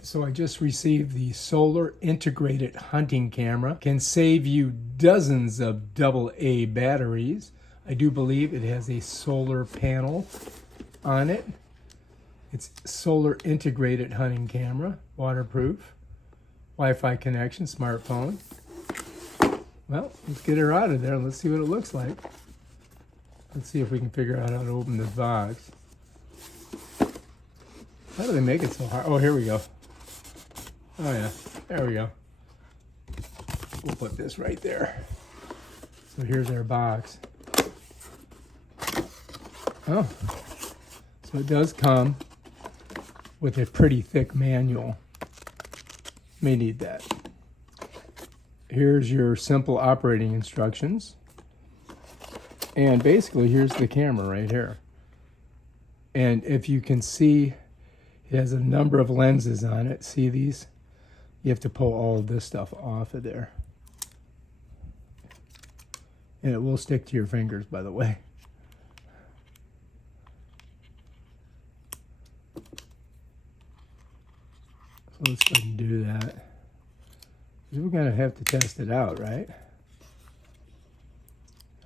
right, so I just received the solar integrated hunting camera. Can save you dozens of AA batteries. I do believe it has a solar panel on it. It's solar integrated hunting camera, waterproof, Wi-Fi connection, smartphone. Well, let's get her out of there. Let's see what it looks like. Let's see if we can figure out how to open this box. How do they make it so hard? Oh, here we go. Oh yeah, there we go. We'll put this right there. So here's our box. Oh, so it does come with a pretty thick manual. May need that. Here's your simple operating instructions. And basically, here's the camera right here. And if you can see, it has a number of lenses on it. See these? You have to pull all of this stuff off of there. And it will stick to your fingers, by the way. So let's go ahead and do that. We're gonna have to test it out, right?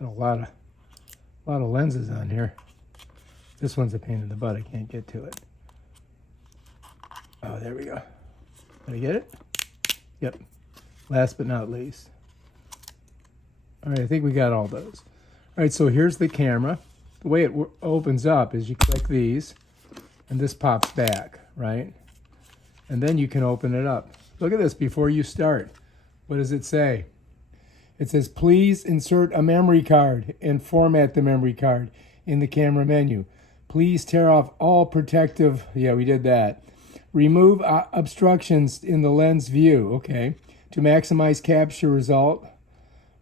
Got a lot of lenses on here. This one's a pain in the butt. I can't get to it. Oh, there we go. Did I get it? Yep. Last but not least. All right, I think we got all those. All right, so here's the camera. The way it opens up is you click these, and this pops back, right? And then you can open it up. Look at this before you start. What does it say? It says, please insert a memory card and format the memory card in the camera menu. Please tear off all protective, yeah, we did that. Remove obstructions in the lens view, okay. To maximize capture result,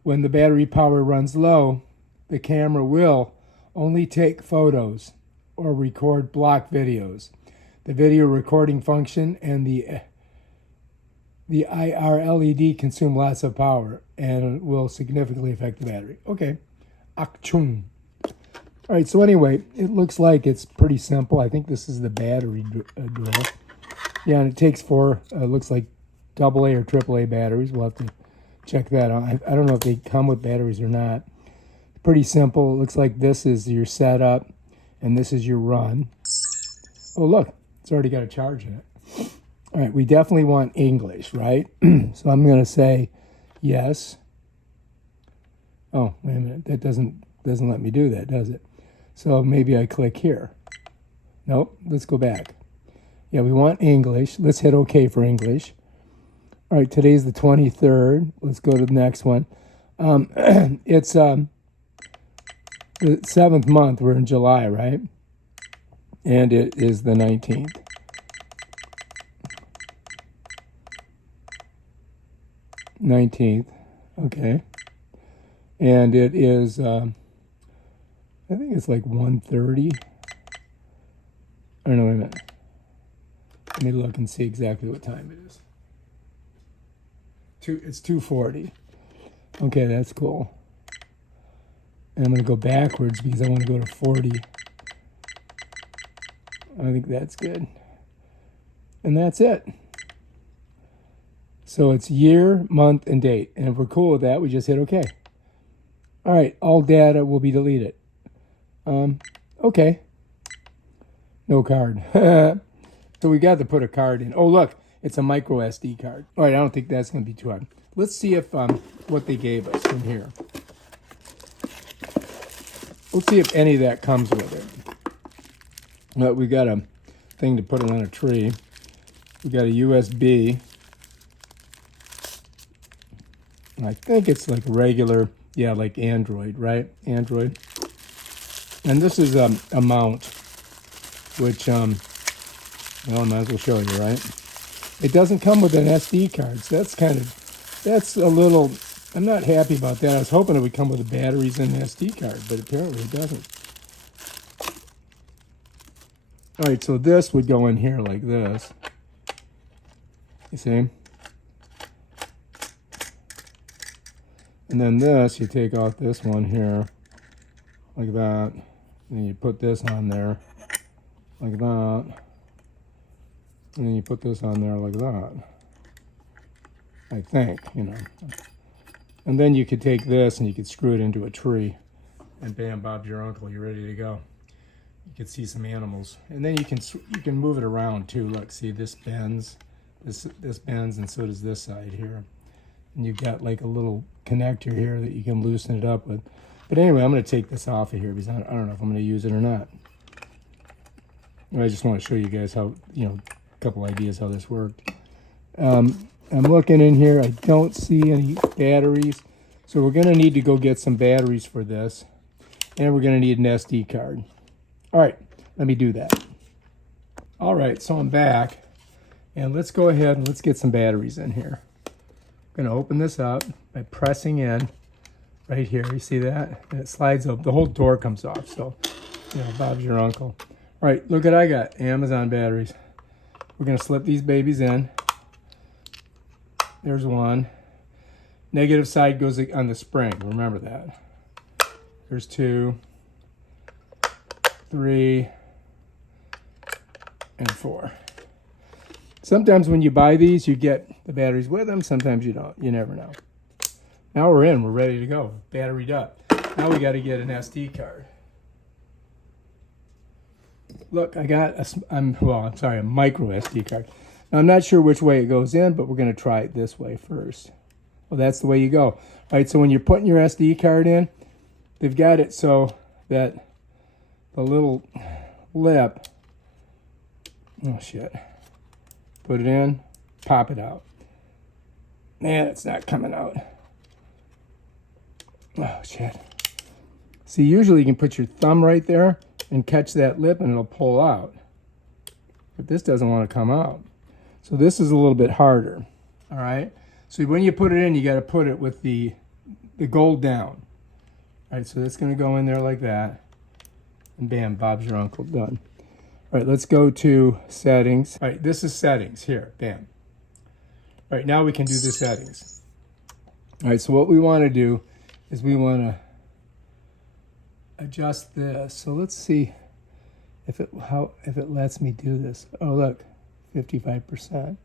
when the battery power runs low, the camera will only take photos or record block videos. The video recording function and the IR LED consume lots of power and will significantly affect the battery. Okay. Achtung. All right, so anyway, it looks like it's pretty simple. I think this is the battery door. Yeah, and it takes four, looks like AA or AAA batteries. We'll have to check that out. I don't know if they come with batteries or not. Pretty simple. It looks like this is your setup and this is your run. Oh, look, it's already got a charge in it. All right, we definitely want English, right? So I'm going to say yes. Oh, wait a minute. That doesn't let me do that, does it? So maybe I click here. Nope, let's go back. Yeah, we want English. Let's hit OK for English. All right, today's the 23rd. Let's go to the next one. It's the 7th month. We're in July, right? And it is the 19th. Okay. And it is, I think it's like 1:30. Oh, no, wait a minute. Let me look and see exactly what time it is. It's 2:40. Okay, that's cool. And I'm going to go backwards because I want to go to 40. I think that's good. And that's it. So it's year, month, and date. And if we're cool with that, we just hit OK. All right, all data will be deleted. Okay. No card. So we got to put a card in. Oh, look, it's a micro SD card. All right, I don't think that's going to be too hard. Let's see if what they gave us in here. Let's see if any of that comes with it. Well, we got a thing to put it on a tree. We got a USB. I think it's like regular, yeah, like Android, right? Android. And this is a mount, which, well, I might as well show you, right? It doesn't come with an SD card, so that's a little, I'm not happy about that. I was hoping it would come with the batteries and the SD card, but apparently it doesn't. All right, so this would go in here like this. You see? And then this, you take out this one here, like that. And you put this on there, like that. And then you put this on there like that. I think, you know. And then you could take this and you could screw it into a tree. And bam, Bob's your uncle. You're ready to go. You can see some animals. And then you can move it around too. Look, see, this bends. This bends, and so does this side here. And you've got like a little connector here that you can loosen it up with. But anyway, I'm going to take this off of here because I don't know if I'm going to use it or not. I just want to show you guys how, you know, a couple ideas how this worked. I'm looking in here. I don't see any batteries. So we're going to need to go get some batteries for this. And we're going to need an SD card. All right, let me do that. All right, so I'm back. And let's go ahead and let's get some batteries in here. I'm going to open this up by pressing in right here. You see that? And it slides up. The whole door comes off. So, you know, Bob's your uncle. All right, look what I got. Amazon batteries. We're going to slip these babies in. There's one. Negative side goes on the spring. Remember that. There's 2, 3, and 4. Sometimes when you buy these, you get the batteries with them. Sometimes you don't. You never know. Now we're in. We're ready to go. Batteried up. Now we got to get an SD card. Look, I got a micro SD card. Now, I'm not sure which way it goes in, but we're going to try it this way first. Well, that's the way you go. All right, so when you're putting your SD card in, they've got it so that the little lip, oh shit, put it in, pop it out. Man, it's not coming out. Oh shit. See, usually you can put your thumb right there and catch that lip and it'll pull out. But this doesn't want to come out. So this is a little bit harder. All right. So when you put it in, you got to put it with the gold down. All right. So that's going to go in there like that. And bam, Bob's your uncle. Done. All right. Let's go to settings. All right. This is settings here. Bam. All right. Now we can do the settings. All right. So what we want to do is we want to adjust this. So let's see if it lets me do this. Oh, look, 55%.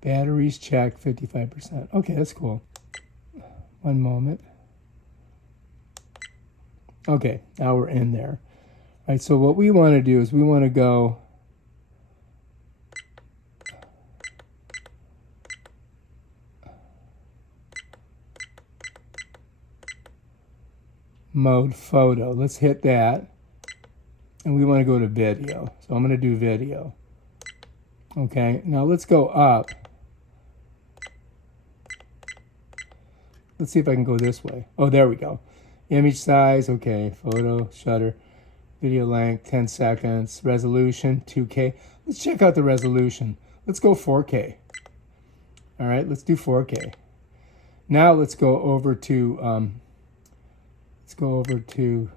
Batteries check, 55%. Okay, that's cool. One moment. Okay, now we're in there. All right, so what we want to do is we want to go mode photo. Let's hit that. And we want to go to video. So I'm going to do video. Okay, now let's go up. Let's see if I can go this way. Oh, there we go. Image size, okay. Photo, shutter, video length, 10 seconds. Resolution, 2K. Let's check out the resolution. Let's go 4K. All right, let's do 4K. Now let's go over to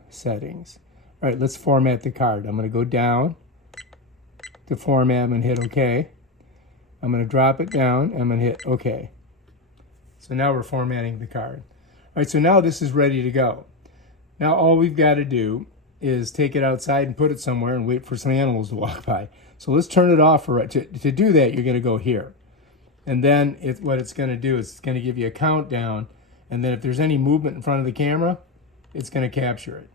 settings. All right, let's format the card. I'm going to go down to format. I'm going to hit OK. I'm going to drop it down. I'm going to hit OK. So now we're formatting the card. All right, so now this is ready to go. Now all we've got to do is take it outside and put it somewhere and wait for some animals to walk by. So let's turn it off. To do that, you're going to go here. And then what it's going to do is it's going to give you a countdown. And then if there's any movement in front of the camera, it's going to capture it.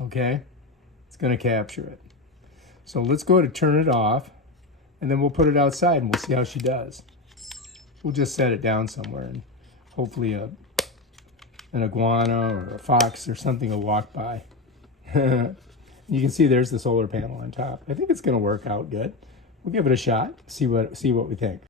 Okay? It's going to capture it. So let's go to turn it off. And then we'll put it outside and we'll see how she does. We'll just set it down somewhere. And hopefully an iguana or a fox or something will walk by. You can see there's the solar panel on top. I think it's going to work out good. We'll give it a shot, see what we think.